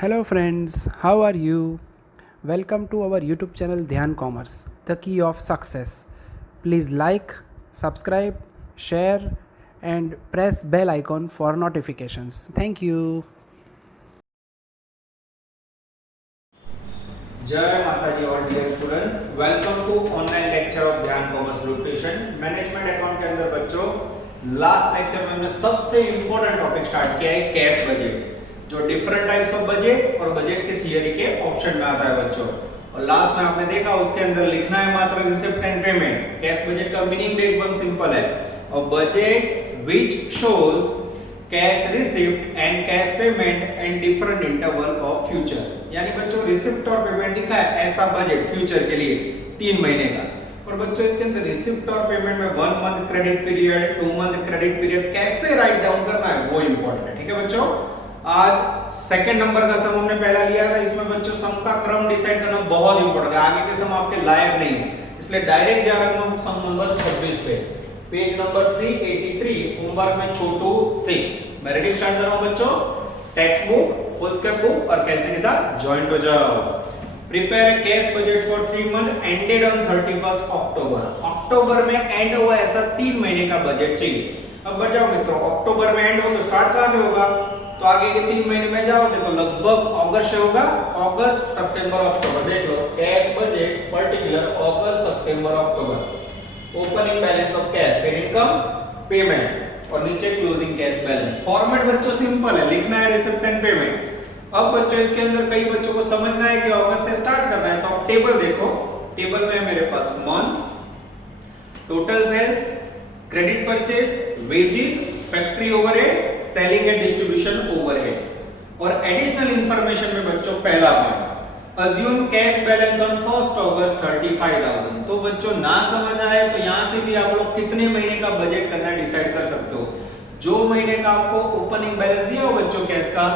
Hello friends, how are you? Welcome to our YouTube channel Dhyan Commerce, the key of success. Please like, subscribe, share and press bell icon for notifications. Thank you. जय माताजी और dear students, welcome to online lecture of Dhyan commerce group tuition management account के अंदर बच्चों last lecture में हमने सबसे important topic start किया है कैश बजट, जो डिफरेंट टाइप्स ऑफ बजट और बजट्स के थियरी के ऑप्शन में आता है बच्चों। और लास्ट में आपने देखा उसके अंदर लिखना है मात्र receipt and payment. Cash budget का मीनिंग भी एकदम सिंपल है, और budget which shows cash receipt and cash payment and different interval of future, यानी बच्चों रिसिप्ट और पेमेंट दिखा है ऐसा बजट फ्यूचर के लिए 3 महीने का। और बच्चों इसके अंदर रिसिप्ट और पेमेंट में 1 month credit period, 2 month credit period कैसे राइट डाउन करना है वो इंपॉर्टेंट है। ठीक है बच्चों, आज सेकंड नंबर का सम हमने पहला लिया था, इसमें बच्चों सम का क्रम डिसाइड करना बहुत इंपॉर्टेंट है। आगे के सम आपके लायक नहीं है, इसलिए डायरेक्ट जा रहा हूं सम नंबर 26 पे, पेज नंबर 383, होमवर्क में छोटू 6। मैं रीडिंग स्टार्ट कर रहा हूं बच्चों। Text book, foolscap book और कैलसी के साथ ज्वाइंट हो जाओ। Prepare cash budget for 3 month ended on 31 October. अक्टूबर में एंड हुआ ऐसा 3 महीने का बजट चाहिए। अब बचाओ मित्रों, अक्टूबर में एंड हो तो स्टार्ट कहां से होगा? तो आगे के 3 महीने में जाओगे तो लगभग अगस्त से होगा। अगस्त, सितंबर, अक्टूबर देख लो। कैश बजट पर्टिकुलर अगस्त, सितंबर, अक्टूबर। ओपनिंग बैलेंस ऑफ कैश, फिर इनकम, पेमेंट और नीचे क्लोजिंग कैश बैलेंस। फॉर्मेट बच्चों सिंपल है, लिखना है रिसिप्ट एंड पेमेंट। अब बच्चों इसके अंदर कई बच्चों को समझना है कि अगस्त से स्टार्ट करना है, तो आप टेबल देखो। टेबल में है मेरे पास month, total sales, credit purchase, wages, factory overhead, selling and distribution overhead. और एडिशनल इंफॉर्मेशन में बच्चों पहला point, assume cash balance on 1 अगस्त 35,000। तो बच्चों ना समझ आए तो यहां से भी आप लोग कितने महीने का बजट करना डिसाइड कर सकते हो। जो महीने का आपको ओपनिंग बैलेंस दिया हो बच्चों कैश का,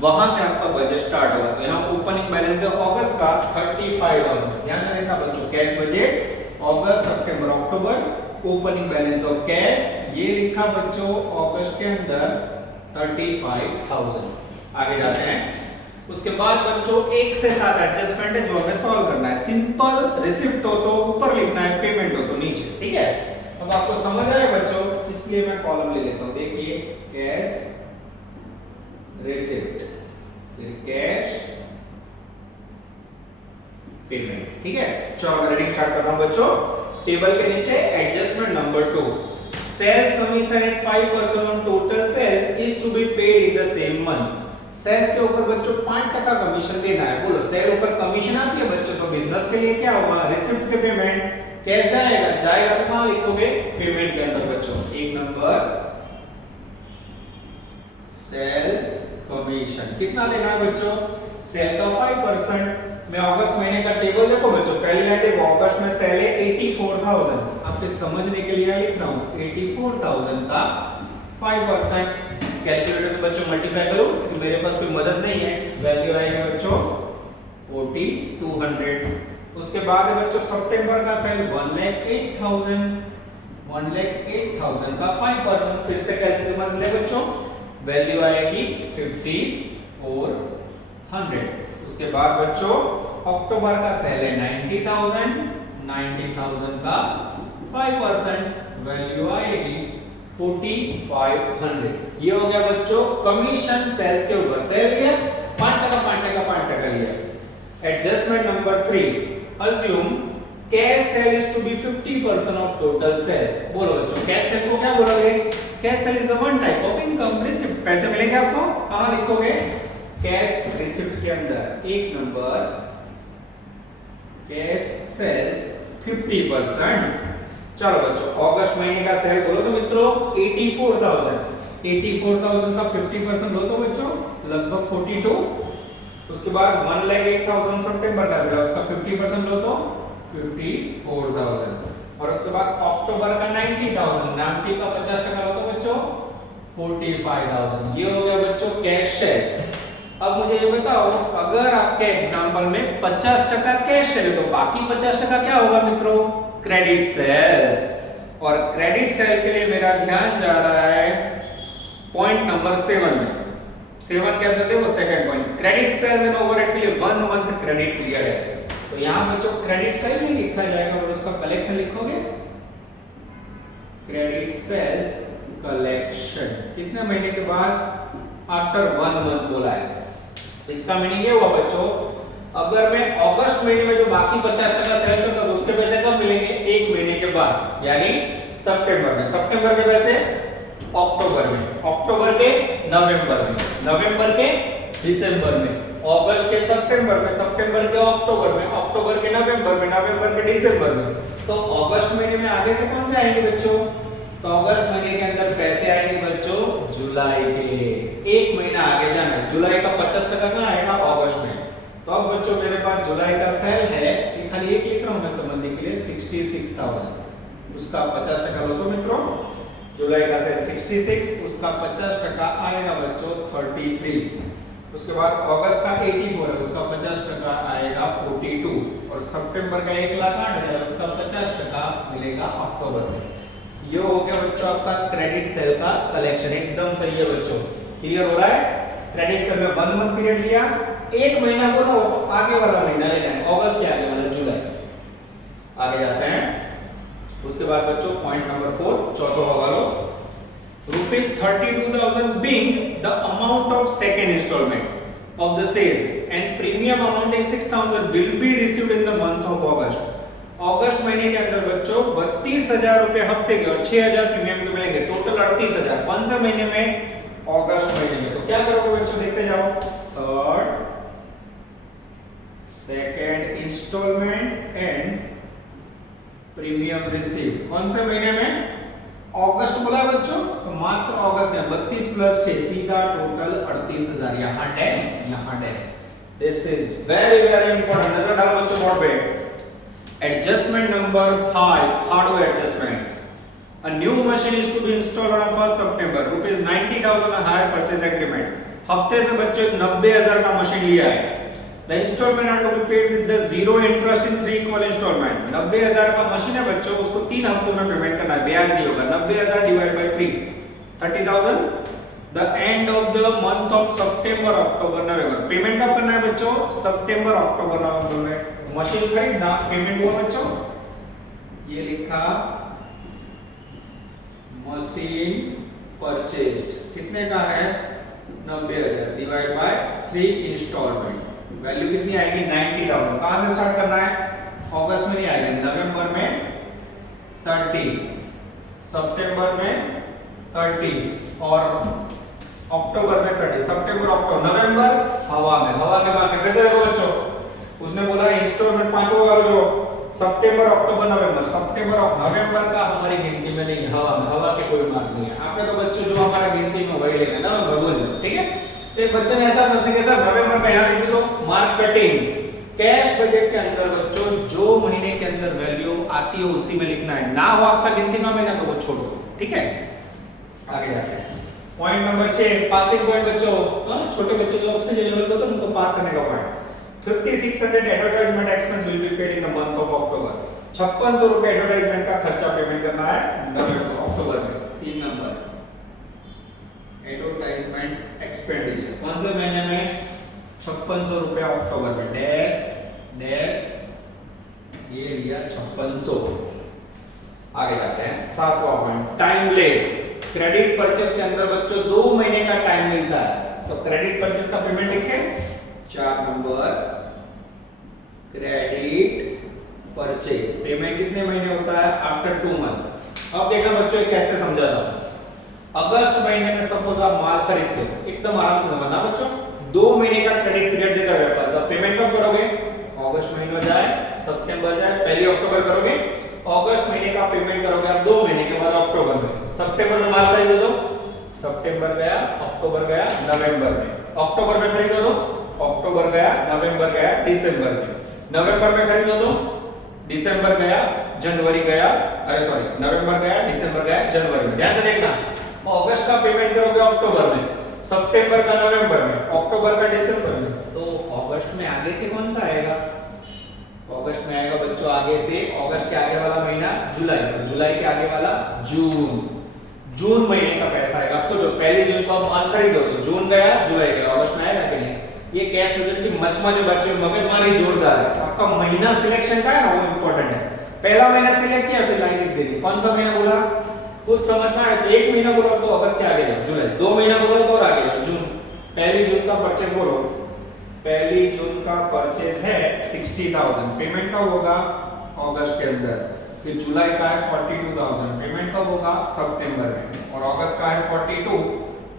वहां से आपका बजट स्टार्ट होगा। तो यहां ओपनिंग बैलेंस है अगस्त का 35,000। ध्यान से देखना बच्चों, कैश बजट अगस्त, सितंबर, अक्टूबर। ओपनिंग बैलेंस ऑफ कैश ये लिखा बच्चों अगस्त के अंदर 35,000। आगे जाते हैं। उसके बाद बच्चों 1 से 7 एडजस्टमेंट है जो हमें सॉल्व करना है। सिंपल रिसिप्ट हो तो ऊपर लिखना है, पेमेंट हो तो नीचे। ठीक है, अब आपको समझ आए बच्चों, इसलिए मैं कॉलम ले लेता हूं। देखिए कैश रिसिप्ट, फिर कैश पेमेंट। ठीक है, चलो मैं रीडिंग स्टार्ट कर रहा हूं बच्चों। टेबल के नीचे adjustment number 2, sales commission at 5% on total sale is to be paid in the same month. Sales के ऊपर बच्चों 5% कमीशन देना है। बोलो सेल ऊपर कमीशन आती है बच्चों, तो बिजनेस के लिए क्या होगा? रिसिप्ट के पेमेंट कैश जाएगा, तो कहां लिखोगे? पेमेंट के अंदर बच्चों। एक नंबर सेल्स कमीशन कितना लेना है बच्चों? सेल का 5%। मैं अगस्त महीने का टेबल देखो बच्चों, पहली लाइन देखो, अगस्त में सेल है 84,000। आपके समझने के लिए लिख रहा हूं 84,000 का 5%। कैलकुलेटर से बच्चों मल्टीप्लाई करो क्योंकि मेरे पास कोई मदद नहीं है। वैल्यू आएगी बच्चों 4200। उसके बाद है बच्चों सितंबर का सेल 1,08,000। 1,08,000 का 5%। फिर से कैलकुलेटर में ले बच्चों, वैल्यू आएगी 5,400। उसके बाद बच्चों अक्टूबर का सेल है 90,000। 90,000 का 5%, वैल्यू आएगी 4,500। ये हो गया बच्चों कमीशन सेल्स के ऊपर। सेल लिया 5% लिया। Adjustment number 3, assume cash sale is to be 50% of total sales. बोलो बच्चों कैश सेल को क्या बोलोगे? Cash sale is a one type of income, receipt. पैसे मिलेंगे आपको, कहां लिखोगे? कैश रिसिप्ट के अंदर। एक नंबर कैश सेल्स 50%। चलो बच्चों अगस्त महीने का सेल बोलो तो मित्रों 84,000। 84,000 का 50% लो तो बच्चों लगभग 42। उसके बाद 1,08,000 सितंबर का सेल, उसका 50% लो तो 54,000। और उसके बाद अक्टूबर का 90,000, 90 का 50% लो तो बच्चों 45,000। ये हो गया बच्चों कैश सेल। अब मुझे ये बताओ, अगर आपके एग्जाम्पल में 50% कैश सेल है तो बाकी 50% क्या होगा मित्रों? Credit sales. और क्रेडिट सेल के लिए मेरा ध्यान जा रहा है पॉइंट नंबर 7 में। 7 के अंदर देखो second point, credit sales and overhead के लिए 1 मंथ क्रेडिट क्लियर है। तो यहाँ बच्चों क्रेडिट सेल नहीं लिखा जाएगा और उसका कलेक्शन लिखोगे क्रेडिट सेल्स कलेक्शन कितने महीने के बाद आफ्टर 1 मंथ बोला है। इसका मीनिंग ये हुआ बच्चों, अगर मैं अगस्त महीने में जो बाकी 50% सेल करता हूं उसके पैसे कब मिलेंगे? 1 महीने के बाद, यानी सितंबर में। सितंबर के पैसे अक्टूबर में, अक्टूबर के नवंबर में, नवंबर के दिसंबर में, अगस्त के सितंबर में, सितंबर के अक्टूबर में, अक्टूबर के नवंबर में, नवंबर के दिसंबर में। तो अगस्त महीने में आगे से कौन से आएंगे बच्चों? तो अगस्त महीने के अंदर पैसे आएंगे बच्चों जुलाई के। 1 महीना आगे जाना है। जुलाई का 50% कहां आएगा? अगस्त में। तो अब बच्चों मेरे पास जुलाई का सेल है, खाली एक लिख रहा हूं मैं समझने के लिए, 66,000। उसका 50% लो तो मित्रों, जुलाई का सेल 66, उसका 50% आएगा बच्चों 33। उसके बाद अगस्त का 84 है, उसका 50% आएगा 42। और सितंबर का 1,08,000, उसका 50% मिलेगा अक्टूबर में। ये हो गया बच्चों आपका क्रेडिट सेल का कलेक्शन। एकदम सही है बच्चों, क्लियर हो रहा है? क्रेडिट सेल में 1 मंथ पीरियड लिया, 1 महीना बोला हो तो आगे वाला महीना लेना है, अगस्त के आगे वाला जुलाई। आगे जाते हैं। उसके बाद बच्चों पॉइंट नंबर 4, चौथा होगा लो, ₹32,000 being the amount of second installment of the sales and premium amounting 6,000 will be received in the month of August। अगस्त महीने के अंदर बच्चों 32,000 रुपए हफ्ते के और 6,000 प्रीमियम के मिलेंगे, टोटल 38,000। कौन से महीने में? अगस्त महीने में। तो क्या करोगे बच्चों, देखते जाओ। Third, second installment and premium receive कौन से महीने में? अगस्त बोला बच्चों, तो मात्र अगस्त में 32 + 6 सीधा टोटल 38,000। यहां डैश, यहां dash. This is very very important. नजर डालो बच्चों बोर्ड पे। Adjustment number 5, hardware adjustment. A new machine is to be installed on 1st September. ₹90,000 hire purchase agreement. हफ्ते से बच्चों 90,000 का मशीन लिया है। The installment are to be paid with the zero interest in 3 equal installment. 90,000 का machine है बच्चों, उसको 3 हफ्तों में पेमेंट करना है, ब्याज नहीं होगा। 90,000 divide by 3, 30,000। The end of the month of September, October, November. Payment कब करना है बच्चों? सितंबर, अक्टूबर, नवंबर में। मशीन खरीदना, पेमेंट हुआ बच्चों, ये लिखा मशीन परचेज्ड, कितने का है? 90,000 डिवाइड बाय 3 इंस्टॉलमेंट। वैल्यू कितनी आएगी? 90,000। कहां से स्टार्ट करना है? अगस्त में नहीं आएगा, नवंबर में 30, सितंबर में 30 और अक्टूबर में 30। सितंबर, अक्टूबर, नवंबर हवा में, हवा के बाद में कैसे देखो बच्चों, उसने बोला इंस्टॉलमेंट 5 होगा जो सितंबर, अक्टूबर, नवंबर। सितंबर और नवंबर का हमारी गिनती में नहीं, हवा में, हवा के कोई मार्क नहीं है। आपने तो बच्चों जो हमारा गिनती में वही लेना ना, भगवान, ठीक है? तो एक बच्चे ने ऐसा समझने के सर नवंबर का यहां लिख दो, मार्क कटिंग। कैश बजट के अंदर बच्चों जो महीने के अंदर वैल्यू आती है उसी में लिखना है, ना हो आपका गिनती का महीना तो वो छोड़ो, ठीक है? आगे जाते हैं। पॉइंट नंबर 6, पासिंग पॉइंट बच्चों। छोटे बच्चे जो ऑक्सीजन लेवल पे तो उनको पास करने का point. 5,600 advertisement expense will be paid in the month of October. 5600 रुपए एडवर्टाइजमेंट का खर्चा पेमेंट करना है नवंबर, अक्टूबर में। 3 नंबर एडवर्टाइजमेंट एक्सपेंडिचर कौन से महीने में? 5600 रुपए अक्टूबर में। डैश डैश, ये लिया 5600। आगे जाते हैं। 7वां point, time lag. Credit purchase के अंदर बच्चों 2 महीने का टाइम मिलता है, तो क्रेडिट परचेस का पेमेंट लिखे 4 नंबर, क्रेडिट परचेज पेमेंट कितने महीने होता है? After 2 month. अब देखना बच्चों कैसे समझाता हूं। अगस्त महीने में सपोज आप माल खरीदते हो, एकदम आराम से समझना बच्चों। 2 महीने का क्रेडिट पीरियड देता है व्यापार का। पेमेंट कब करोगे? अगस्त महीना जाए, सितंबर जाए, पहले अक्टूबर करोगे। अगस्त महीने का पेमेंट करोगे आप 2 महीने के बाद अक्टूबर में। सितंबर में माल खरीदो तो सितंबर गया, अक्टूबर गया, नवंबर में। अक्टूबर में खरीदो तो अक्टूबर गया, नवंबर गया, दिसंबर में। नवंबर में खरीदो तो दिसंबर गया, जनवरी गया, अरे सॉरी, नवंबर गया, दिसंबर गया, जनवरी में। ध्यान से देखना, अगस्त का पेमेंट करोगे अक्टूबर में, सितंबर का नवंबर में, अक्टूबर का दिसंबर में। तो अगस्त में आगे से कौन सा आएगा? अगस्त में आएगा बच्चों आगे से, अगस्त के आगे वाला महीना जुलाई, और जुलाई के आगे वाला जून। जून महीने का पैसा आएगा। आप सोचो, पहली जून को आप माल खरीदो तो जून गया, जुलाई गया, अगस्त में आएगा कि नहीं? ये कैश बजट की मचमचे बच्चों मगजमारी जोरदार है। आपका महीना सिलेक्शन का है ना, वो इंपॉर्टेंट है। पहला महीना सिलेक्ट किया, फिर लाइन लिख देनी। कौन सा महीना बोला कुछ समझना है। एक महीना बोला तो अगस्त के आगे जाओ, जुलाई। 2 महीना बोला तो और आगे जाओ, जून। पहली जून का परचेज बोलो। पहली जून का परचेज है 60,000, पेमेंट कब होगा अगस्त के अंदर। फिर जुलाई का है 42,000, पेमेंट कब होगा सितंबर में। और अगस्त का है 42,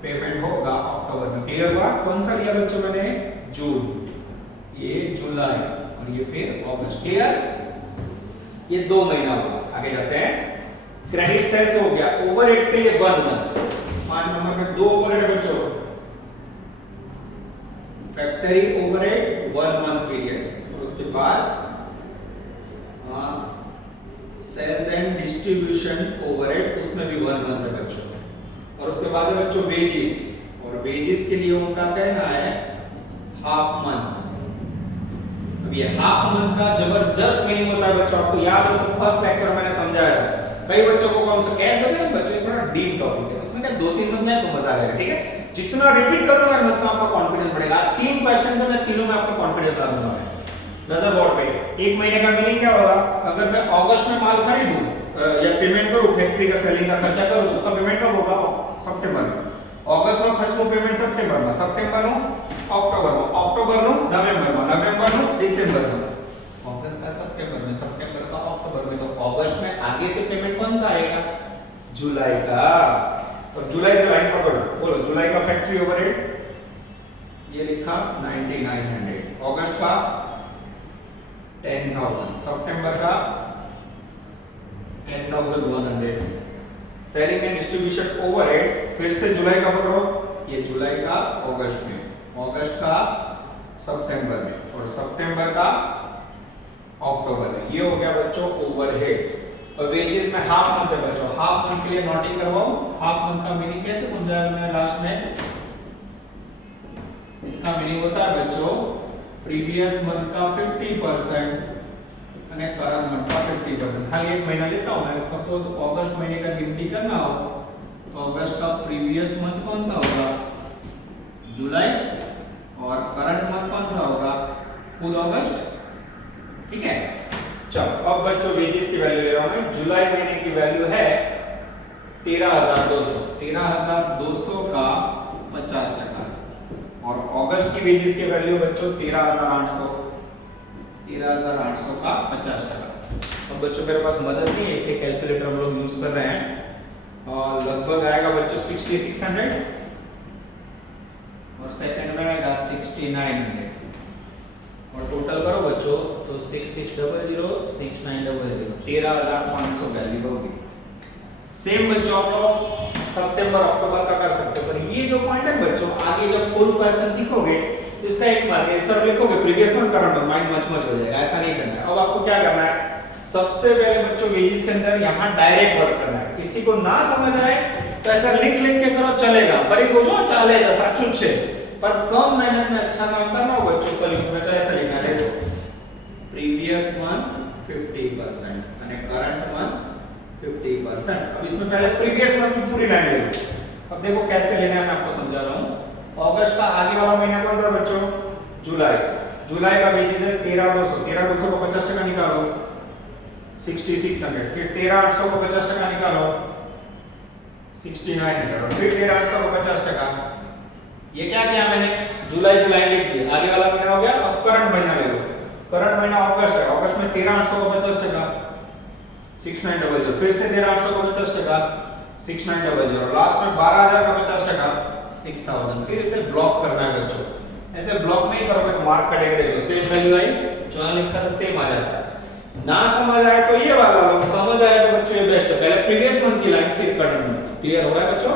पेमेंट होगा अक्टूबर में। क्लियर हुआ। कौन सा लिया बच्चों मैंने, जून, ये जुलाई और ये फिर अगस्त। क्लियर, ये 2 महीना हुआ। आगे जाते हैं। क्रेडिट सेल्स हो गया। ओवरहेड्स के लिए 1 मंथ। 5 नंबर में 2 ओवरहेड बच्चों, फैक्टरी ओवरहेड 1 मंथ पीरियड। और उसके बाद सेल्स एंड डिस्ट्रीब्यूशन ओवरहेड, उसमें भी 1 मंथ है बच्चों। और उसके बाद है बच्चों वेजेस, और वेजेस के लिए उनका कहना है हाफ मंथ। अब ये हाफ मंथ का जबरदस्त मीनिंग होता है बच्चों। आपको याद हो तो फर्स्ट लेक्चर मैंने समझाया था। कई बच्चों को कौन सा कैश बजट, बच्चों ये थोड़ा डीप टॉपिक है, उसमें क्या 2-3 समझना है तो मजा आएगा। ठीक है, जितना रिपीट करूंगा उतना आपका कॉन्फिडेंस बढ़ेगा। 3 क्वेश्चन तो मैं तीनों में आपका कॉन्फिडेंस बढ़ा दूंगा। नजर बोर्ड पे 1 महीने का मीनिंग क्या होगा। अगर मैं अगस्त में माल खरीदूं या पेमेंट करूं, फैक्ट्री का सेलिंग का खर्चा करूं, उसका पेमेंट कब होगा, सितंबर में। अगस्त में खर्च નું पेमेंट सितंबर में, सितंबर નું अक्टूबर में, अक्टूबर નું नवंबर में, नवंबर નું दिसंबर में। अगस्त का सितंबर में, सितंबर का अक्टूबर में। तो अगस्त में आगे से पेमेंट कौन सा आएगा, जुलाई का। और जुलाई से लाइन पकड़ो, बोलो जुलाई का फैक्ट्री ओवरहेड ये लिखा 9900, अगस्त का 10,000, सितंबर का 10,100। सेलिंग एंड डिस्ट्रीब्यूशन ओवरहेड फिर से जुलाई का पकड़ो, ये जुलाई का अगस्त में, अगस्त का सितंबर में और सितंबर का अक्टूबर में। ये हो गया बच्चों ओवरहेड्स। और वेजेस में हाफ मंथ है बच्चों। हाफ मंथ के लिए नोटिंग करवाओ। हाफ मंथ का मीनिंग कैसे समझाया मैंने लास्ट में। इसका मीनिंग होता है बच्चों प्रीवियस मंथ का 50% અને करंट मंथ का 50%। खाली एक महीना लेता हूं मैं। सपोज अगस्त महीने का गिनती करना हो तो अगस्त का प्रीवियस मंथ कौन सा होगा, जुलाई। और करंट मंथ कौन सा होगा, खुद अगस्त। ठीक है, चलो अब बच्चों वेजेस की वैल्यू ले रहा हूं मैं। जुलाई महीने की वैल्यू है 13,200, 13,200 का 50%। और अगस्त की वेजेस की वैल्यू बच्चों 13,800, 13,800 का 50%। अब बच्चों मेरे पास मदद नहीं है, इसलिए कैलकुलेटर हम लोग यूज कर रहे हैं। और लगभग आएगा बच्चों 6600 और सेकंड में आएगा 6900। और टोटल करो बच्चों तो 6600 6900, 13,500 वैल्यू होगी। सेम बच्चों आप लोग सितंबर अक्टूबर का कर सकते हो। पर ये जो पॉइंट है बच्चों, आगे जब फुल क्वेश्चन सीखोगे तो इसका एक मार्क है। सर लिखोगे previous month current month, mind much हो जाएगा। ऐसा नहीं करना है। अब आपको क्या करना है, सबसे पहले बच्चों वेजेस के अंदर यहां डायरेक्ट वर्क करना है। किसी को ना समझ आए तो ऐसा लिख के करो, चलेगा। पर एक जो चलेगा साचुं छे, पर कम मेहनत में अच्छा काम करना हो बच्चों को लिखने में तो ऐसा लिखना है, देखो प्रीवियस मंथ 50% અને करंट मंथ 50%। अब इसमें पहले प्रीवियस मंथ की पूरी लाइन ले लो। अब देखो कैसे लेना है, मैं आपको समझा रहा हूं। अगस्त का आगे वाला महीना कौन सा बच्चों, जुलाई। जुलाई का वेजेस है 13,200, 13,200 को 50% निकालो 6600। फिर 13,800 को 50% निकालो 6900। और फिर 13,800 को 50%। ये क्या किया मैंने, जुलाई से लाइन लिख दी। आगे वाला महीना हो गया। अब करंट महीना ले लो। करंट महीना अगस्त है। अगस्त में 13,800 को 50%, 6900। फिर से 13,800 को 50%, 6900। लास्ट में 12,000 का 50%, 6000। फिर इसे ब्लॉक करना है बच्चों। ऐसे ब्लॉक नहीं करोगे तो मार्क कटेगा। देखो सेम वैल्यू आई, जो लिखा था सेम आ जाता है। ना समझ आए तो ये वाला लो, समझ आए तो बच्चों ये बेस्ट है। पहले प्रीवियस मंथ की लाइन, फिर करंट मंथ। क्लियर हो रहा है बच्चों।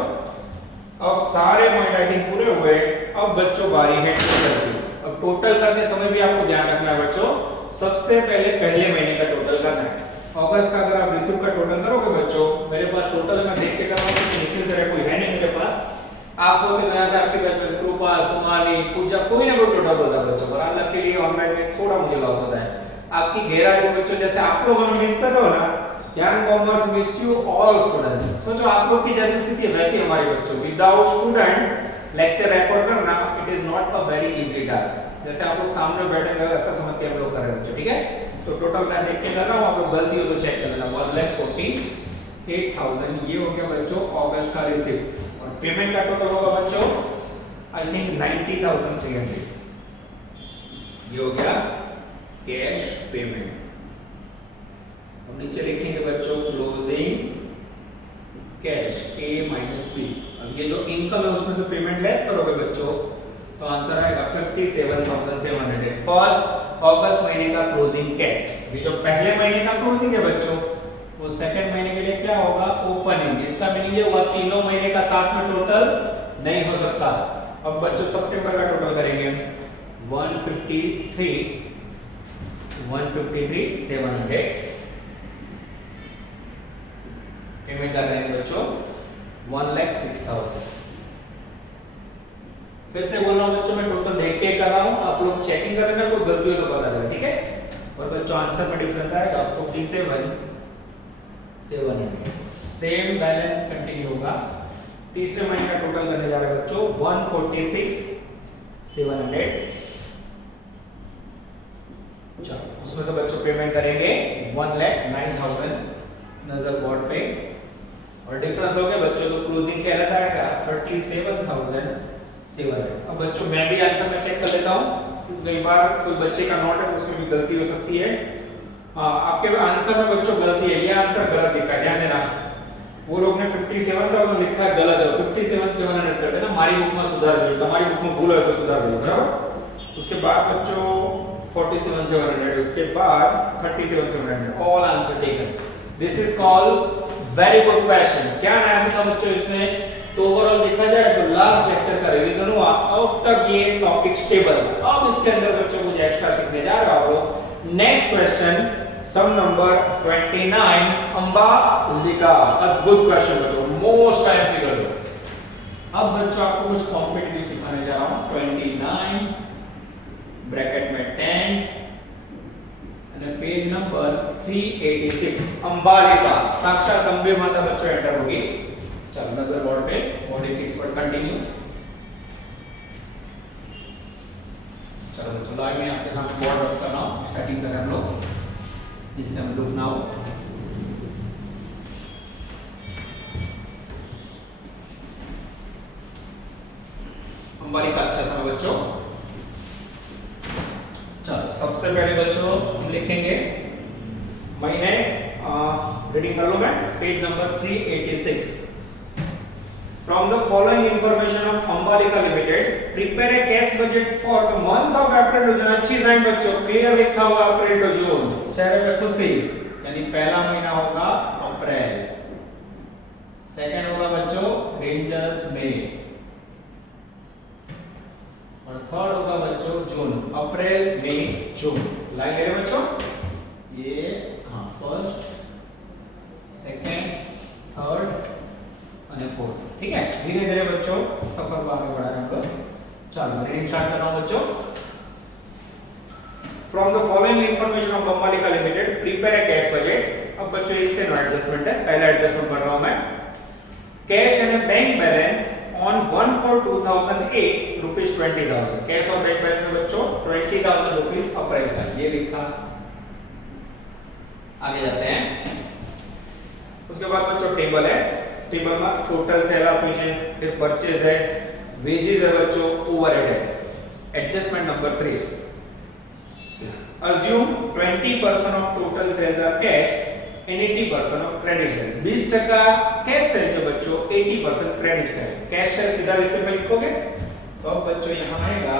अब सारे पॉइंट आई थिंक पूरे हुए। अब बच्चों बारी है टोटल की। अब टोटल करते समय भी आपको ध्यान रखना है बच्चों, सबसे पहले महीने का टोटल करना है। अगस्त का अगर आप रिसीव का टोटल करोगे बच्चों, मेरे पास टोटल मैं देख के कर रहा हूं कि निखिल जरा कोई है नहीं मेरे पास। आप बोलते नया से आपके घर में से कृपा, सोमाली, पूजा, कोई ना कोई टोटल होता है बच्चों। पर अल्लाह के लिए ऑनलाइन में थोड़ा मुझे लॉस होता है। आपकी गैरहाजिरी बच्चों, जैसे आप लोग हमें मिस कर रहे हो ना, ध्यान commerce miss you all students. सोचो आप लोग की जैसी स्थिति है वैसी हमारी बच्चों। विदाउट स्टूडेंट लेक्चर रिकॉर्ड करना it is not a very easy task. जैसे आप लोग सामने बैठे हुए ऐसा समझ के हम लोग कर रहे हैं बच्चों, ठीक है। तो टोटल मैं देख के कर रहा हूँ, आप लोग गलती हो तो चेक कर लेना। 1,48,000 ये हो गया बच्चों अगस्त का रिसीप्ट, और पेमेंट का टोटल होगा बच्चों आई थिंक 90,300, ये हो गया कैश पेमेंट। अब नीचे लिखेंगे बच्चों closing cash A minus B। अब ये जो इनकम है उसमें से पेमेंट लेस करोगे बच्चों तो आंसर आएगा 57,700। फर्स्ट अगस्त महीने का क्लोजिंग कैश। ये जो पहले महीने का क्लोजिंग है बच्चों वो सेकंड महीने के लिए क्या होगा ओपनिंग। इसका मीनिंग ये हुआ तीनों महीने का साथ में टोटल नहीं हो सकता। अब बच्चों सितंबर का टोटल करेंगे 153,700। पेमेंट का करेंगे बच्चों 1,06,000। फिर से बोल रहा हूं बच्चों मैं टोटल देख के कर रहा हूं, आप लोग चेकिंग कर लेना, कोई गलती हो तो बता देना, ठीक है। और बच्चों आंसर में डिफरेंस आएगा 47,700। सेम बैलेंस कंटिन्यू होगा। तीसरे महीने का टोटल करने जा रहे हैं बच्चों 146,700। चलो उसमें से बच्चों पेमेंट करेंगे 1,09,000 नजर बोर्ड पे, और डिफरेंस हो गया बच्चों तो क्लोजिंग कैश आएगा 37,700। अब बच्चों मैं भी आंसर में चेक कर लेता हूं, कई बार कोई बच्चे का नोट है उसमें भी गलती हो सकती है। आपके आंसर में बच्चों गलती है, ये आंसर गलत लिखा है, ध्यान देना। वो लोग ने 57,000 लिखा है गलत है, 57,700 कर देना। हमारी बुक में सुधार दो, तुम्हारी बुक में भूल है तो सुधार दो, बराबर। उसके बाद बच्चों 47,700, उसके बाद 37,700, all answer taken. This is called very good question. क्या नया सीखा बच्चों इसमें? तो ओवरऑल देखा जाए तो लास्ट लेक्चर का रिवीजन हुआ, अब तक ये टॉपिक स्टेबल है। अब इसके अंदर बच्चों कुछ एक्स्ट्रा सीखने जा रहे हो आप लोग। नेक्स्ट क्वेश्चन सम नंबर 29 अंबालिका। अद्भुत क्वेश्चन बच्चों, मोस्ट टाइम फिगर। अब बच्चों आपको कुछ कॉम्पिटिटिव सिखाने जा रहा हूं। 29 ब्रैकेट में 10 और पेज नंबर 386 अंबालिका। साक्षात अंबे माता बच्चों एंटर होगी। चलो नजर बोर्ड पे, बॉडी फिक्स पर कंटिन्यू। चलो बच्चों लाइव में आपके सामने बोर्ड रख कर रहा हूं, सेटिंग करें हम लोग, जिससे हम लोग ना हो। अंबालिका अच्छा समय बच्चों। चलो सबसे पहले बच्चों हम लिखेंगे महीने, रीडिंग कर लो मैं, page number 386। From the following information of Ambalika Limited, prepare a cash budget for the month of April to June। अच्छी साइन बच्चों, क्लियर लिखा हुआ अप्रैल टू जून, चेहरे पे खुशी, यानी पहला महीना होगा अप्रैल, सेकंड होगा बच्चों डेंजरस मई, और थर्ड होगा बच्चों जून। अप्रैल मई जून, लाइन ले बच्चों, ये हाँ फर्स्ट सेकंड थर्ड और फोर्थ, ठीक है। धीरे धीरे बच्चों सफर को आगे बढ़ा रहे हैं हम लोग। चलो रीडिंग स्टार्ट कर रहा हूं बच्चों। From the following information of Ambalika limited, prepare a cash budget. अब बच्चों एक से नो एडजस्टमेंट है, पहला एडजस्टमेंट कर रहा हूं मैं। Cash and bank balance on 1/4/2008 rupees 20,000। Cash और बैंक बैलेंस है बच्चों 20,000 रुपीस अप्रैल का, ये लिखा। आगे जाते हैं। उसके बाद बच्चों टेबल है, टेबल में टोटल सेल ऑपरेशन, फिर परचेज है, वेजेस है बच्चों, ओवरहेड है। Adjustment number 3, assume 20% of total sales are cash and 80% of credit sale. 20% cash sale है बच्चों, 80% क्रेडिट सेल। कैश सेल सीधा रिसिप्ट में लिखोगे तो अब बच्चों यहां आएगा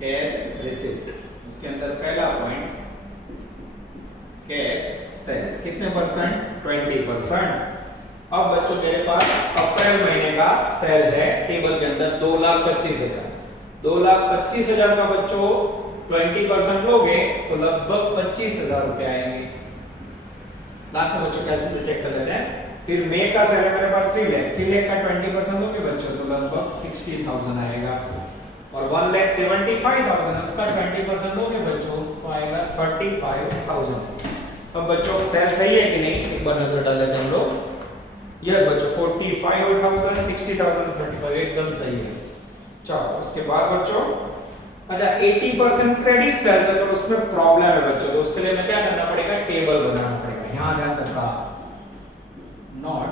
कैश रिसिप्ट। उसके अंदर पहला पॉइंट कैश सेल्स कितने परसेंट? 20%। अब बच्चों मेरे पास अप्रैल महीने का सेल है टेबल के अंदर 2,25,000। 2,25,000 का बच्चों 20% लोगे तो लगभग 25,000 रुपए आएंगे। लास्ट में बच्चों कैलकुलेट से चेक कर लेते हैं। फिर मई का सेल है मेरे पास 3 लाख, 3 लाख का 20% लोगे बच्चों तो लगभग 60,000 आएगा। और 1,75,000 उसका 20% लोगे बच्चों तो आएगा 35,000। अब बच्चों सेल सही है कि नहीं एक बार नजर डाल लेते हैं हम लोग। यस बच्चों 45,000 60,000 35 एकदम सही है। चलो उसके बाद बच्चों अच्छा 80% क्रेडिट सेल्स है तो उसमें प्रॉब्लम है बच्चों, तो उसके लिए मैं क्या करना पड़ेगा, टेबल बनाना पड़ेगा। यहां ध्यान से रखा, नॉट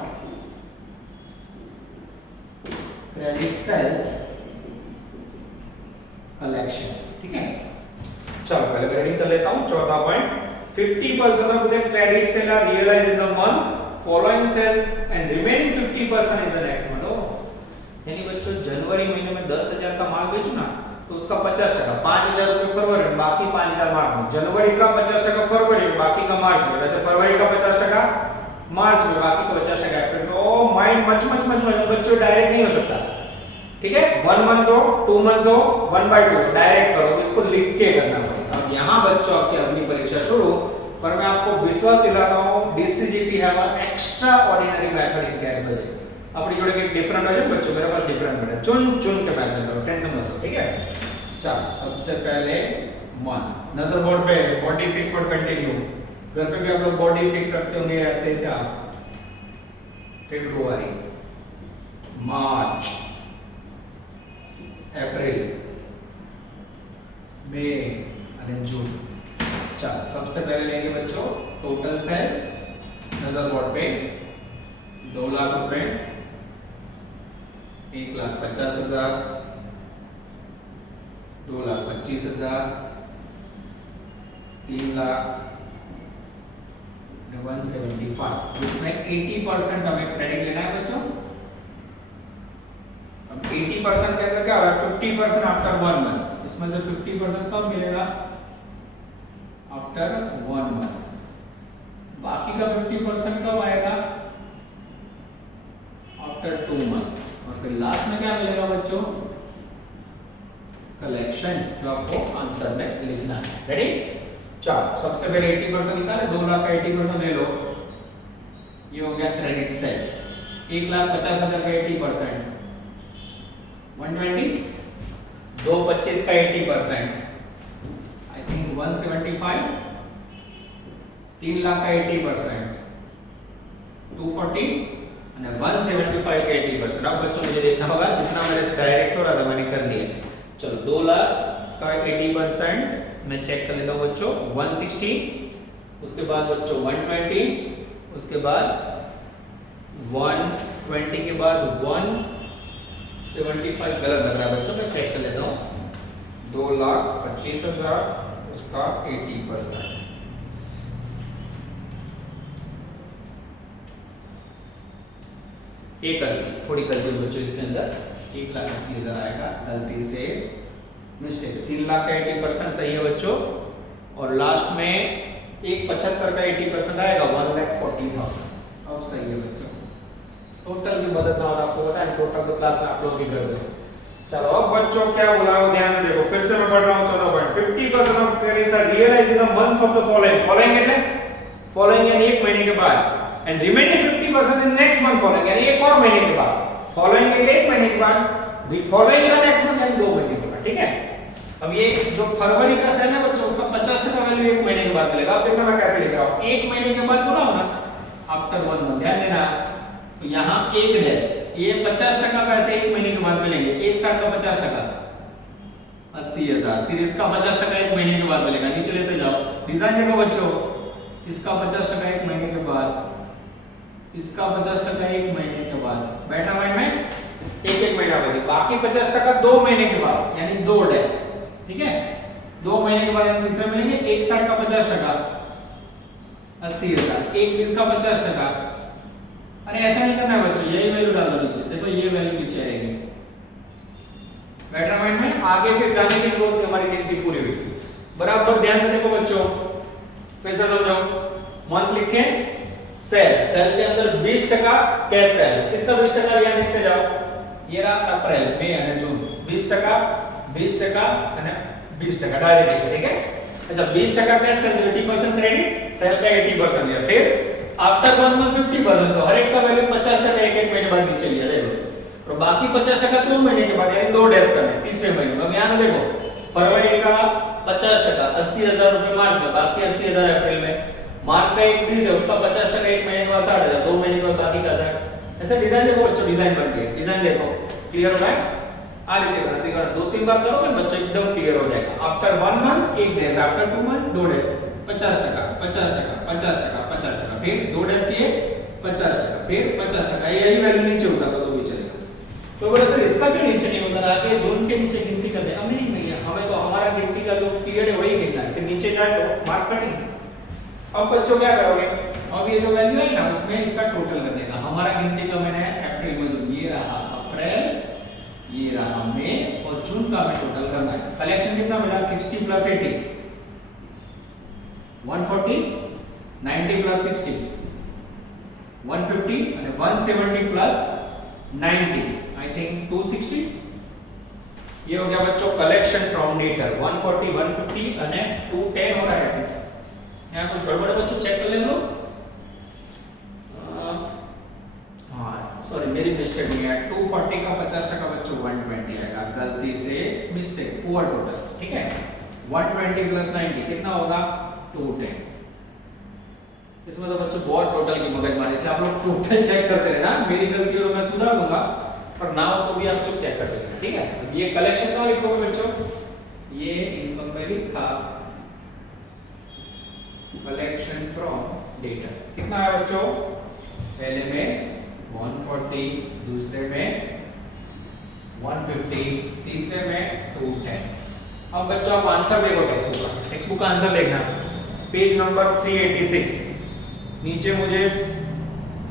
क्रेडिट सेल्स कलेक्शन, ठीक है। चलो पहले ग्रेडिंग कर लेता हूं। चौथा point 50% of the credit sale are realized in the month following sales and remaining 50% in the next month। यानी बच्चों जनवरी महीने में 10,000 का माल बेचूं ना तो उसका 50%, 5,000 रुपए फरवरी में, बाकी 5,000 मार्च में। जनवरी का 50% फरवरी में, बाकी का मार्च में। वैसे फरवरी का 50% मार्च में, बाकी का 50% अप्रैल में। ओ माइंड मच बच्चों डायरेक्ट नहीं हो सकता, ठीक है। 1 मंथ हो 2 मंथ हो 1/2 डायरेक्ट करो, इसको लिख के करना पड़ेगा। अब यहाँ बच्चों आपकी अगली परीक्षा शुरू, पर मैं आपको विश्वास दिलाता हूँ DCGT है extra ordinary method in cash budget. अपनी जोड़े के डिफरेंट है बच्चों, मेरे पास डिफरेंट है, चुन के मेथड करो, टेंशन मत लो, ठीक है। चलो सबसे पहले मंथ, नजर बोर्ड पे बॉडी फिक्स और कंटिन्यू। घर पे भी आप लोग बॉडी फिक्स रखते होंगे ऐसे से आप। फरवरी, मार्च, अप्रैल, मई और जून। चलो सबसे पहले लेंगे बच्चों टोटल सेल्स, नजर बोर्ड पे 2 लाख रुपए, 1,50,000, 2,25,000, 3 लाख 175। इसमें 80% हमें क्रेडिट लेना है बच्चों। अब 80% के अंदर क्या होगा, 50% आफ्टर 1 मंथ। इसमें से 50% कब मिलेगा, आफ्टर 1 मंथ। बाकी का 50% कब आएगा, आफ्टर 2 मंथ। और फिर लास्ट में क्या मिलेगा बच्चों, कलेक्शन, जो आपको आंसर में लिखना है। रेडी। चलो सबसे पहले 80% निकाले, 2 लाख का 80% ले लो, ये हो गया क्रेडिट सेल्स। 1,50,000 का 80% 120, 2,25 का 80% आई थिंक 175, 3 लाख का 80% 240 और 175 का 80%। अब बच्चों मुझे देखना होगा जितना मेरे से डायरेक्ट हो रहा था मैंने कर लिया। चलो 2 लाख का 80% मैं चेक कर लेता हूँ बच्चों, 160, उसके बाद बच्चों 120, उसके बाद 120 के बाद 175 गलत लग रहा है बच्चों, मैं चेक कर लेता हूँ। 2,25,000 उसका 80%। एक 80, थोड़ी गलती हुई बच्चों इसके अंदर, 1,80,000 आएगा गलती से, मिस्टेक्स। 3 लाख का 80% सही है बच्चों, और लास्ट में 1,75 का 80% आएगा 1,40,000। अब सही है बच्चों। टोटल की मदद ना हो आपको पता है, टोटल तो क्लास में आप लोग ही कर दो। चलो अब बच्चों क्या बोला है ध्यान से देखो, फिर से मैं पढ़ रहा हूं। चलो point 50% of credits are realised in the month of the following. Following એટલે फॉलोइंग यानी 1 महीने के बाद, and remaining 50% in next month following यानी 1 और महीने के बाद। फॉलोइंग એટલે 1 महीने के बाद, द फॉलोइंग का नेक्स्ट मंथ यानी 2 महीने के बाद, ठीक है। अब ये जो फरवरी का सेल है बच्चों, उसका 50% वैल्यू 1 महीने के बाद मिलेगा। अब देखना मैं कैसे लिख रहा हूं, 1 महीने के बाद बोला हूं ना, आफ्टर 1 मंथ। ध्यान देना, तो यहां 1 डैश, ये 50% पैसे 1 महीने के बाद मिलेंगे। 1 साल का 50%, 80,000। फिर इसका 50% 1 महीने के बाद मिलेगा। नीचे लेते जाओ, डिजाइन देखो बच्चों, इसका 50% 1 महीने के बाद, इसका 50% 1 महीने के बाद। बैठा माइंड में, एक महीना बचे, बाकी 50% 2 महीने के बाद यानी 2 डैश, ठीक है। 2 महीने के बाद यानी तीसरे मिलेंगे। 1 साल का 50%, 80,000। 1 20 का 50%। अरे ऐसा नहीं करना है बच्चों, यही वैल्यू डाल दो नीचे, देखो ये वैल्यू नीचे आएगी। बैठा माइंड में, आगे फिर जाने की जरूरत नहीं, हमारी गिनती पूरी हुई। बराबर ध्यान से देखो बच्चों, फिर से समझो। मंथ लिखे, सेल, सेल के अंदर 20% कैश सेल, किसका 20% यहां लिखते जाओ, ये रहा अप्रैल, मई और जून। 20% 20% और 20% डायरेक्ट, ठीक है। अच्छा 20% कैश सेल, 80% क्रेडिट, सेल का 80% है। फिर आफ्टर 1 मंथ 50%, तो हर एक का वैल्यू 50% एक महीने बाद नीचे लिया देखो, और बाकी 50% 2 महीने के बाद यानी 2 डैश करने तीसरे महीने में। अब यहां से देखो, फरवरी का 50%, 80,000 रुपए मार्च में, बाकी 80,000 अप्रैल में। मार्च का 1 20 है, उसका 50% 1 महीने के बाद 60,000, 2 महीने के बाद बाकी का 60। ऐसे डिजाइन देखो बच्चों, डिजाइन बन गई, डिजाइन देखो क्लियर हो रहा है। आ रीते गणतरी करो, 2-3 बार करोगे बच्चों एकदम क्लियर हो जाएगा। After 1 month 1 days, after 2 month 2 days, 50%, 50%, 50%, 50%, फिर 2 डेज किए 50%, फिर 50%, यही वैल्यू नीचे होता था तो भी चलेगा। तो बोले सर इसका क्यों नीचे नहीं होता रहा कि जून के नीचे गिनती करने, हमें नहीं भैया, हमें तो हमारा गिनती का जो पीरियड है वही गिनना है, फिर नीचे जाए तो मार्क कटिंग। अब बच्चों क्या करोगे, अब ये जो वैल्यू है ना उसमें इसका टोटल करने का, हमारा गिनती का मैंने अप्रैल में जो ये रहा अप्रैल, ये रहा मई और जून का हमें टोटल करना है। कलेक्शन कितना मिला, 60 प्लस 80 140, 90 प्लस 60 150 અને 170 प्लस 90 आई थिंक 260। ये हो गया बच्चों कलेक्शन फ्रॉम डेटर 140, 150 અને 210 हो रहा है। यहाँ कुछ गड़बड़ है बच्चों, चेक कर ले लो। हाँ सॉरी मेरी मिस्टेक नहीं है, 240 का 50% बच्चों 120 आएगा, गलती से मिस्टेक, पुअर टोटल, ठीक है। 120 प्लस 90 कितना होगा 210। इसमें तो बच्चों बहुत टोटल की मगजमारी, इसलिए आप लोग टोटल चेक करते रहना, मेरी गलती हो तो मैं सुधार दूंगा और ना हो तो भी आप चुप चेक करते रहना, ठीक है। ये कलेक्शन का लिखोगे बच्चों, ये इनकम में लिखा कलेक्शन फ्रॉम डेटा कितना है बच्चों, पहले में 140, दूसरे में 150, तीसरे में 210। अब बच्चों आप आंसर देखो टेक्स्ट बुक का आंसर देखना, पेज नंबर 386, नीचे मुझे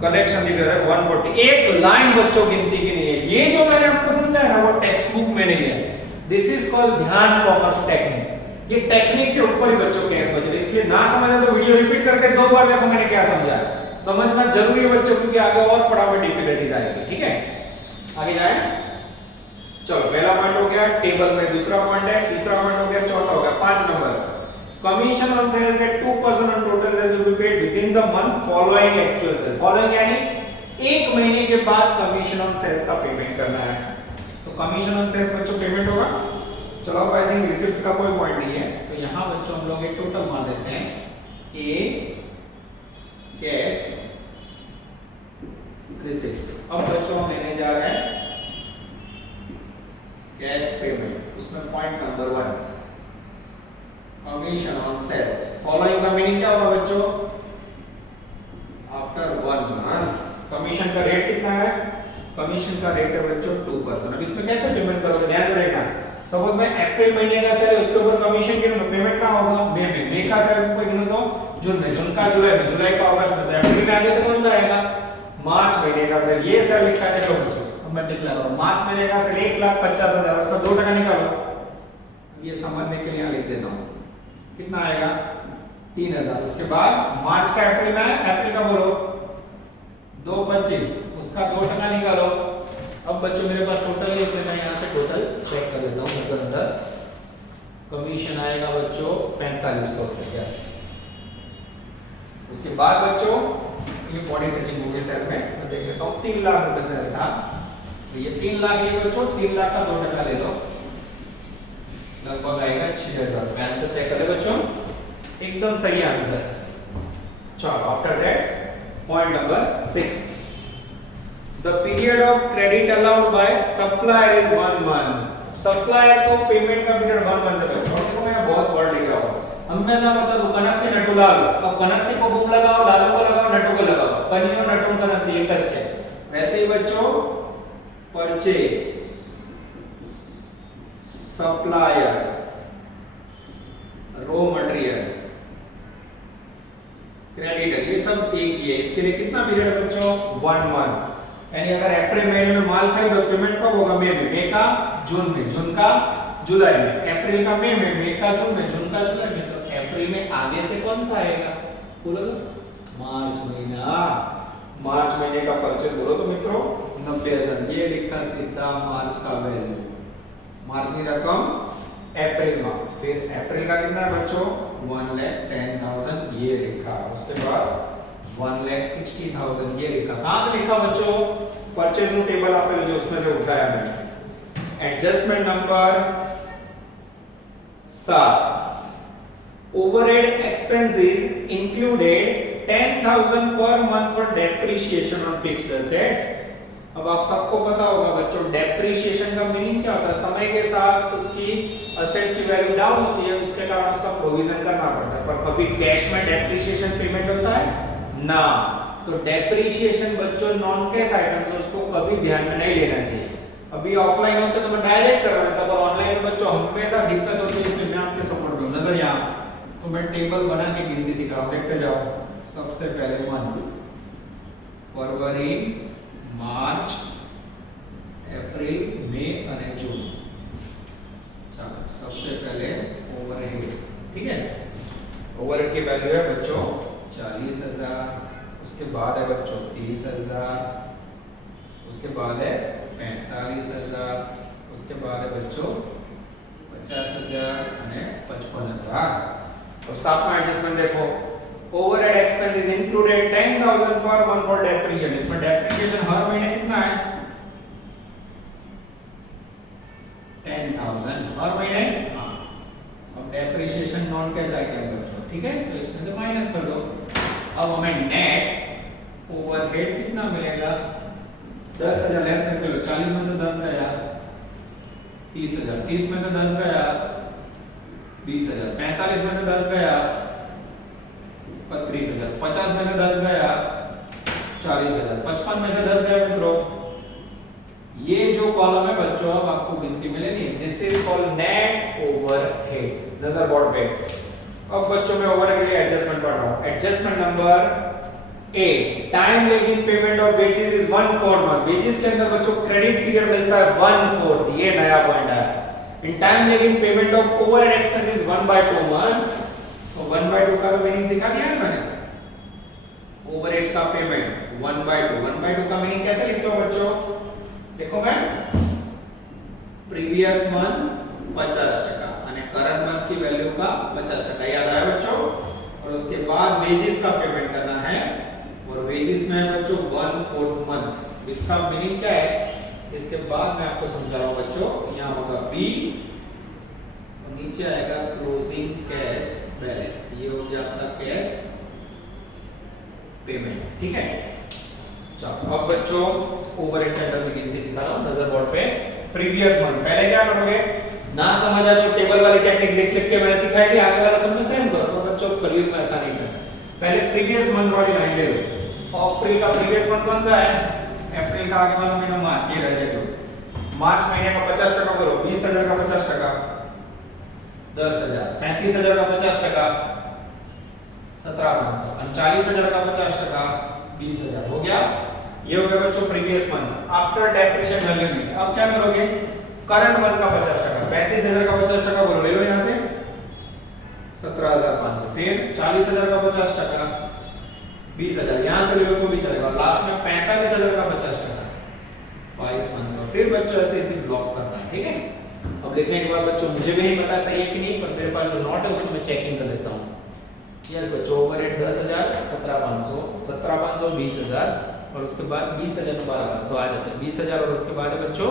कलेक्शन दिख रहा है 140, एक लाइन बच्चों गिनती की नहीं है। ये जो मैंने आपको समझाया ना वो टेक्स्ट बुक में नहीं है, दिस इज कॉल्ड ध्यान कॉमर्स टेक्निक। ये टेक्निक के ऊपर ही बच्चों केस बचे, इसलिए ना समझा तो वीडियो रिपीट करके 2 बार देखो मैंने क्या समझाया, समझना जरूरी है बच्चों, क्योंकि आगे और पढ़ाई में डिफिकल्टीज आएगी, ठीक है। आगे जाए, चलो पहला पॉइंट हो गया टेबल में, दूसरा पॉइंट है, तीसरा पॉइंट हो गया, चौथा हो गया, 5 number commission on sales at 2% on total sales will be paid within the month following actual sales. Following यानी 1 महीने के बाद कमीशन ऑन सेल्स का पेमेंट करना है। तो कमीशन ऑन सेल्स बच्चों पेमेंट होगा, चलो अब आई थिंक रिसिप्ट का कोई पॉइंट नहीं है, तो यहां बच्चों हम लोग एक टोटल मार देते हैं, ए कैश रिसिप्ट। अब बच्चों हम लेने जा रहे हैं कैश पेमेंट, उसमें point number 1 commission on sales. Following का मीनिंग क्या होगा बच्चों, आफ्टर 1 मंथ कमीशन का रेट कितना है, कमीशन का रेट है बच्चों 2%। अब इसमें कैसे पेमेंट करोगे, ध्यान से देखना। सपोज मैं अप्रैल महीने का सेल है उसके ऊपर कमीशन गिनूं तो पेमेंट कहां होगा, मई का सेल ऊपर गिनूं तो जून में, जून का जुलाई में, जुलाई का अगस्त में, अप्रैल में आगे से कौन सा आएगा, मार्च महीने का सेल। ये सेल लिखा है देखो बच्चों, अब मैं टिक लगा रहा हूं, मार्च महीने का सेल 1,50,000, उसका 2% निकालो, ये समझने के लिए यहां लिख देता हूं, कितना आएगा 3,000। उसके बाद मार्च का अप्रैल में है, अप्रैल का बोलो 2,25, उसका 2% निकालो। अब बच्चों मेरे पास टोटल है इसलिए मैं यहां से टोटल चेक कर लेता हूं, नजर अंदर कमीशन आएगा बच्चों 4500 रुपए, यस। उसके बाद बच्चों ये बॉडी टचिंग हो गई सेल में, मैं देख लेता हूं 3 लाख रुपए सेल था, तो ये 3 लाख लिए बच्चों, 3 लाख का 2% ले लो, लगभग आएगा 6,000 रुपए। आंसर चेक कर ले बच्चों, एकदम सही आंसर। चलो after that point number 6, the period of credit allowed by supplier is 1 month. Supplier को पेमेंट का पीरियड 1 मंथ है बच्चों, देखो मैं बहुत वर्ड लिख रहा हूं, हमेशा मतलब कनक से नटू लाल, अब कनक से को बुम लगाओ, लालू को लगाओ, नटू को लगाओ, कनियो नटू कनक से एक अच्छे। वैसे ही बच्चों purchase, supplier, raw material, creditor, ये सब एक ही है। इसके लिए कितना पीरियड है बच्चों 1 मंथ। यानी अगर अप्रैल महीने में माल खरीदो पेमेंट कब होगा, मई में, मई का जून में, जून का जुलाई में, अप्रैल का मई में, मई का जून में, जून का जुलाई में। तो अप्रैल में आगे से कौन सा आएगा बोलो, मार्च महीना, मार्च महीने का परचेज बोलो तो मित्रों 90,000, ये लिखा सीधा मार्च का वैल्यू, मार्च की रकम अप्रैल में, फिर अप्रैल का कितना है बच्चों 1,10,000 ये लिखा, उसके बाद 1,60,000 ये लिखा। कहां से लिखा बच्चों, परचेज नो टेबल आपने जो उसमें से उठाया मैंने। Adjustment number 7, overhead expenses included 10,000 per month for depreciation on fixed assets. अब आप सबको पता होगा बच्चों डेप्रिसिएशन का मीनिंग क्या होता है, समय के साथ उसकी एसेट्स की वैल्यू डाउन होती है, उसके कारण उसका प्रोविजन करना पड़ता है। पर कभी कैश में डेप्रिसिएशन पेमेंट होता है ना। तो डेप्रिसिएशन बच्चों नॉन कैश आइटम्स है, उसको कभी ध्यान में नहीं लेना चाहिए। अभी ऑफलाइन होते तो मैं डायरेक्ट कर रहा था, पर ऑनलाइन में बच्चों हमेशा दिक्कत होती है, इसलिए मैं आपके सपोर्ट में नजर यहाँ तो मैं टेबल बना के गिनती सिखा रहा हूं, देखते जाओ। सबसे पहले मंथ फरवरी, मार्च, अप्रैल, मई और जून। चलो सबसे पहले ओवरहेड्स, ठीक है। ओवरहेड की वैल्यू है बच्चों 40,000, उसके बाद है बच्चों 30,000, उसके बाद है 45,000, उसके बाद है बच्चों 50,000 और 55,000। और साथ में एडजस्टमेंट देखो, overhead expense is included 10,000 per month for depreciation. इसमें डेप्रिसिएशन हर महीने कितना है 10,000 हर महीने। हाँ, अब डेप्रिसिएशन नॉन कैश आइटम बच्चों, ठीक है, तो इसमें से माइनस कर दो। अब हमें नेट ओवरहेड कितना मिलेगा 10,000 लेस करके लो, 40 में से 10 गया 30,000, 30 में से 10 गया 20,000, 45 में से 10 गया 35,000, 50 में से 10 गया 40,000, 55 में से 10 गया मित्रों। ये जो कॉलम है बच्चों अब आपको गिनती मिलेगी, this is called net overheads. नजर बोर्ड पे। अब बच्चों में ओवरहेड के लिए एडजस्टमेंट पढ़ रहा हूं। Adjustment number 8, time leg in payment of wages is 1/4 month. Wages के अंदर बच्चों क्रेडिट पीरियड मिलता है 1/4, ये नया पॉइंट है। In time leg in payment of overhead expenses 1/2 month. तो 1/2 का तो मीनिंग सिखा दिया है मैंने। ओवरहेड्स का पेमेंट 1/2, 1/2 का मीनिंग कैसे लिखते हो बच्चों, देखो मैं प्रीवियस मंथ 50% और करंट मंथ की वैल्यू का 50% याद आया बच्चों। और उसके बाद वेजेस का पेमेंट करना है, और वेजेस में है बच्चों 1/4 मंथ। इसका मीनिंग क्या है इसके बाद मैं आपको समझा रहा हूं बच्चों। यहाँ होगा बी और नीचे आएगा क्लोजिंग कैश बैलेंस, ये हो गया आपका कैश पेमेंट, ठीक है। चलो अब बच्चों ओवरहेड के अंदर गिनती सिखा रहा हूं नजर बोर्ड पे। प्रीवियस मंथ पहले क्या करोगे, ना समझ आए तो टेबल वाली टेक्निक लिख लिख के मैंने सिखाई थी, आगे वाला सब में सेम करो। तो बच्चों कलयुग में ऐसा नहीं है। पहले प्रीवियस मंथ वाली लाइन ले लो। अप्रैल का प्रीवियस मंथ कौन सा है, अप्रैल का आगे वाला महीना मार्च, ये रह जाएगा। मार्च महीने का 50% करो, 20,000 का 50%, 10,000, 35,000 का 50%, 17,500, 39,000 का 50%, 20,000 हो गया। ये हो गया बच्चों previous month after depreciation value में। अब क्या करोगे, करंट मंथ का 50%, 35,000 का 50% बोलो, ले लो यहां से 17,500, फिर 40,000 का 50%, 20,000 यहां से ले लो तो भी चलेगा। लास्ट में 45,000 का 50%, 22,500। फिर बच्चों ऐसे इसे ब्लॉक करना है, ठीक है। अब लिखने के बाद बच्चों मुझे भी नहीं पता सही है कि नहीं, पर मेरे पास जो नोट है उसमें मैं चेकिंग कर लेता हूं। यस बच्चों ओवरहेड 10,000, 17,500, 17,500, 20,000 और उसके बाद 20,000 12,500 आ जाते हैं। 20,000 और उसके बाद है बच्चों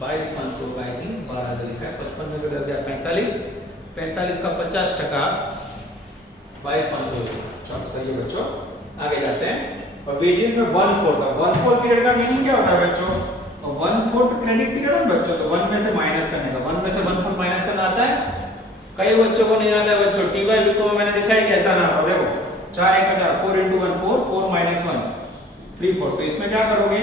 22,500 का आई थिंक 12,000 लिखा है। 55 में से 10 गया 45, 45 का 50%, 22,500। चलो सही है बच्चों, आगे जाते हैं। और वेजेस में 1/4 का 1/4 पीरियड का मीनिंग क्या होता है बच्चों, 1/4 क्रेडिट पीरियड है बच्चों, तो 1 में से माइनस करने का, 1 में से 1/4 माइनस करना आता है। कई बच्चों को नहीं आता है बच्चों, टी बाय बी को मैंने दिखाया कि ऐसा ना आता। देखो 4 × 1000, 4 × 1 4, 4 - 1 3/4। तो इसमें क्या करोगे,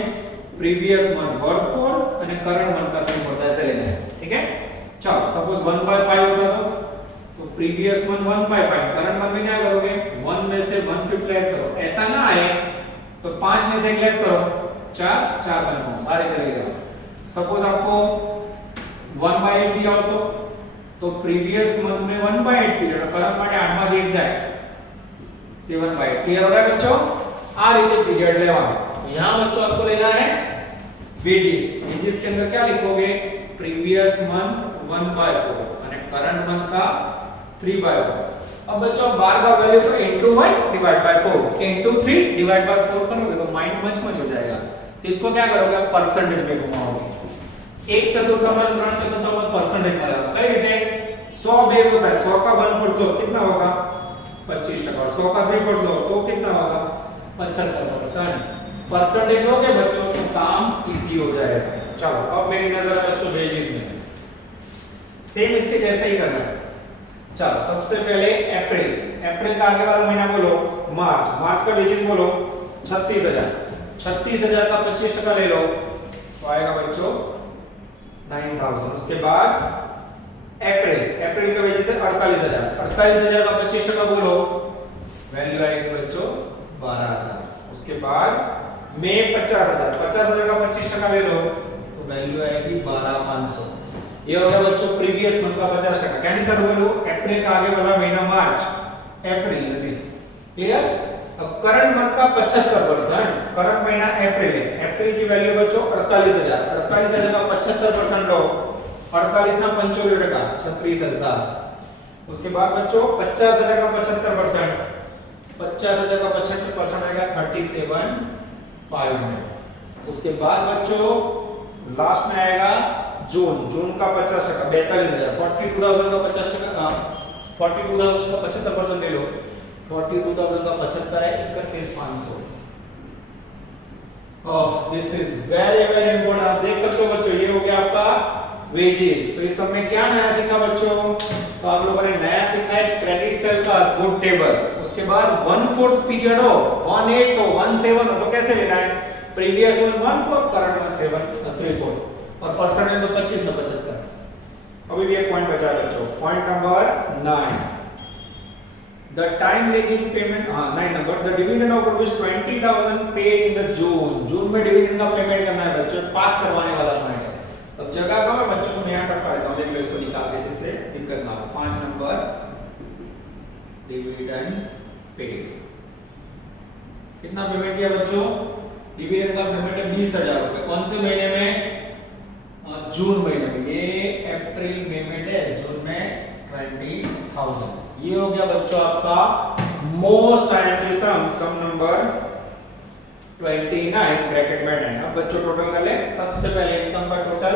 प्रीवियस मंथ 1/4 और करंट मंथ का 3/4 ऐसे लेना है, ठीक है। चलो सपोज 1/5 होता तो प्रीवियस मंथ 1/5, करंट मंथ में क्या करोगे 1 में से 1/5 लेस करो। ऐसा ना आए तो 5 में से 1 लेस करो, 4 4/5 सारे करेगा। सपोज आपको 1/8 दिया हो तो प्रीवियस मंथ में 1/8 पीरियड और करंट માટે 8 दिया जाए 7/8। क्लियर हो रहा है बच्चों, आ रीते पीरियड लेवानो। यहां बच्चों आपको लेना है वेजेस। वेजेस के अंदर क्या लिखोगे, प्रीवियस मंथ 1/4 और करंट मंथ का 3/4। अब बच्चों बार-बार वैल्यू तो into 1 divide by 4 into 3 divide by 4 करोगे तो माइंड मच हो जाएगा। तो इसको क्या करोगे आप परसेंटेज में घुमाओगे। 1/4 3/4 परसेंटेज में लगाओ। कई रीते 100 बेस होता है, 100 का 1/4 लो कितना होगा 25%। और 100 का 3/4 लो तो कितना होगा 75%। परसेंटेज लोगे बच्चों तो काम इजी हो जाएगा। चलो अब मेरी नजर है बच्चों वेजेस में, सेम इसके जैसे ही करना है। चलो सबसे पहले अप्रैल, अप्रैल का आगे वाला महीना बोलो मार्च, मार्च का वेजेस बोलो 36,000, 36,000 का 25% ले लो तो आएगा बच्चों 9,000। उसके बाद अप्रैल, अप्रैल का वेजेस है 48,000, 48,000 का 25% बोलो वैल्यू आएगी बच्चों 12,000। उसके बाद मई 50,000, 50,000 का 25% ले लो तो वैल्यू आएगी 12,500। ये हो गया बच्चों प्रीवियस मंथ का 50%। कैसे सर बोलो अप्रैल का आगे वाला महीना मार्च, अप्रैल क्लियर। अब करंट मंथ का 75%, करंट महीना अप्रैल है, अप्रैल की वैल्यू बच्चों 48,000, 48,000 का 75% लो, 48 ना 45 टका 36,000। उसके बाद बच्चों 50,000 का 75%, 50,000 का 75% आएगा 37,500। उसके बाद बच्चों लास्ट में आएगा जून, जून का 50%, 42,000, 42,000 का 50%, 42,000 का 75% ले लो, 42,000 का 75 है 31,500। Oh this is very very important. आप देख सकते हो बच्चों ये हो गया आपका वेजेस। तो इस सब में क्या नया सीखा बच्चों, तो आप लोगों ने नया सीखा है क्रेडिट सेल का गुड टेबल। उसके बाद 1/4 पीरियड हो, 18 हो, 17 हो तो कैसे लेना है, प्रीवियस वन 1/4, करंट वन 7 3/4 और परसेंटेज तो 25 ना 75। अभी भी एक पॉइंट बचा है बच्चों, point number 9, the time lagging payment. 9 नंबर, the dividend of ₹20,000 paid in the June, जून में डिविडेंड का पेमेंट करना है बच्चों, पास करवाने वाला पॉइंट है। अब जगह का मैं बच्चों को यहां टपका देता हूं, देख लो इसको निकाल के जिससे दिक्कत ना हो। 5 नंबर डिविडेंड पेड, कितना पेमेंट किया बच्चों, डिविडेंड का पेमेंट है 20,000 रुपए। कौन से महीने में, जून महीने में। ये अप्रैल पेमेंट है, जून में 20,000। ये हो गया बच्चों आपका मोस्ट टाइमली सम, सम नंबर 29 ब्रैकेट में 10। अब बच्चों टोटल कर ले। सबसे पहले इनकम का टोटल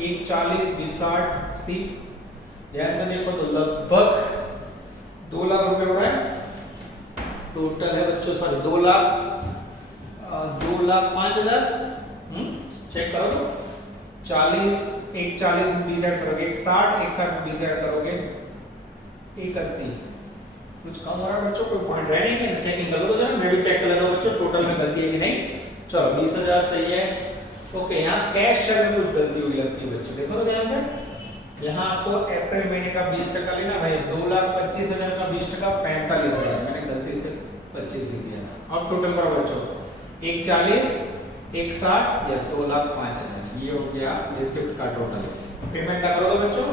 140 20 60 80, ध्यान से देखो तो लगभग 2 लाख रुपए हो रहा है टोटल है बच्चों, सॉरी 2,05,000। चेक करो तो 40 एक 40 में 20 ऐड करोगे, 1 60 1 60 में 20 ऐड करोगे 1 80। कुछ कम हो रहा है बच्चों, कोई पॉइंट रह नहीं है, चेकिंग कर लो तो जरा, मैं भी चेक कर लेता हूं बच्चों टोटल में गलती है कि नहीं। चलो 20,000 सही है। ओके, यहाँ कैश शेयर में कुछ गलती हुई लगती है बच्चों, देखो तो ध्यान से। यहाँ आपको अप्रैल महीने का 20% लेना भाई, 2,25,000 का 20% 45,000, मैंने गलती से 25 लिख दिया। अब टोटल करो बच्चों, 140 1 60 यस 2,05,000। ये हो गया रिसिप्ट का टोटल। पेमेंट का करो तो बच्चों,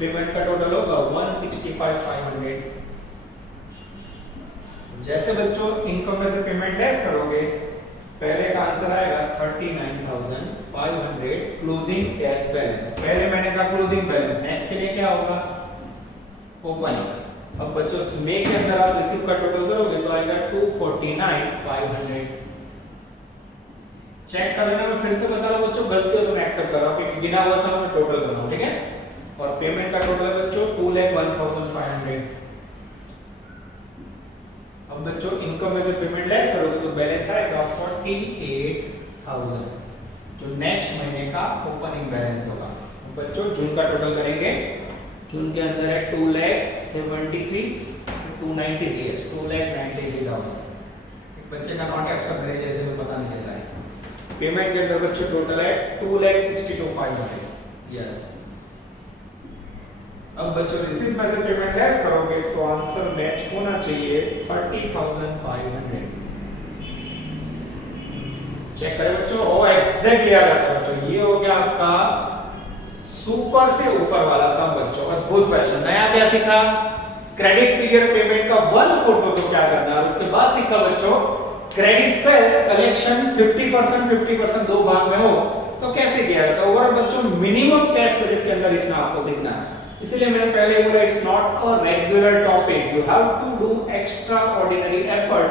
पेमेंट का टोटल होगा 165,500। जैसे बच्चों इनकम में से पेमेंट लेस करोगे, पहले का आंसर आएगा 39,500 क्लोजिंग कैश बैलेंस, पहले महीने का क्लोजिंग बैलेंस। नेक्स्ट के लिए क्या होगा, ओपनिंग। अब बच्चों मई के अंदर आप रिसिप्ट का टोटल करोगे तो आएगा 249,500। चेक कर लेना, मैं फिर से बता रहा हूं बच्चों, गलती हो तो मैं एक्सेप्ट कर रहा हूं क्योंकि गिना हुआ सब मैं टोटल कर रहा हूं, ठीक है। और पेमेंट का टोटल है बच्चों 2,01,500। अब बच्चों इनकम में से पेमेंट लेस करोगे तो बैलेंस आएगा 48,000, जो नेक्स्ट महीने का ओपनिंग बैलेंस होगा। बच्चों जून का टोटल करेंगे, जून के अंदर है 2,73 293 है 2,93,000। एक बच्चे का अकाउंट एक्सेप्ट करे जैसे तो पता नहीं चला है। पेमेंट के अंदर बच्चों टोटल है 2,62,500 यस। अब बच्चों रिसीव में से पेमेंट लेस करोगे तो आंसर मैच होना चाहिए 30,500। चेक करें बच्चों, ओ एग्जैक्टली आ रहा है बच्चों, ये हो गया आपका सुपर से ऊपर वाला सम बच्चों। अद्भुत क्वेश्चन। नया क्या सीखा, क्रेडिट पीरियड पेमेंट का 1/4 तो क्या करना है। और उसके बाद सीखा बच्चों क्रेडिट सेल्स कलेक्शन 50% दो भाग में हो तो कैसे किया जाता है। ओवरऑल बच्चों मिनिमम कैश बजट के अंदर इतना आपको सीखना है, इसलिए मैंने पहले बोला it's not a regular topic, you have to do extraordinary effort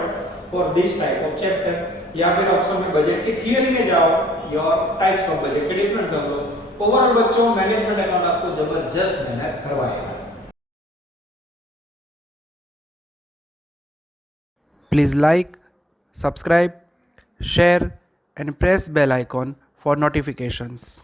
for this type of chapter. या फिर ऑप्शन में बजट की थियरी में जाओ, योर टाइप्स ऑफ बजट के डिफरेंस हम लोग। ओवरऑल बच्चों मैनेजमेंट अकाउंट आपको जबरदस्त मेहनत करवाएगा। Please like, subscribe, share and press bell icon for notifications.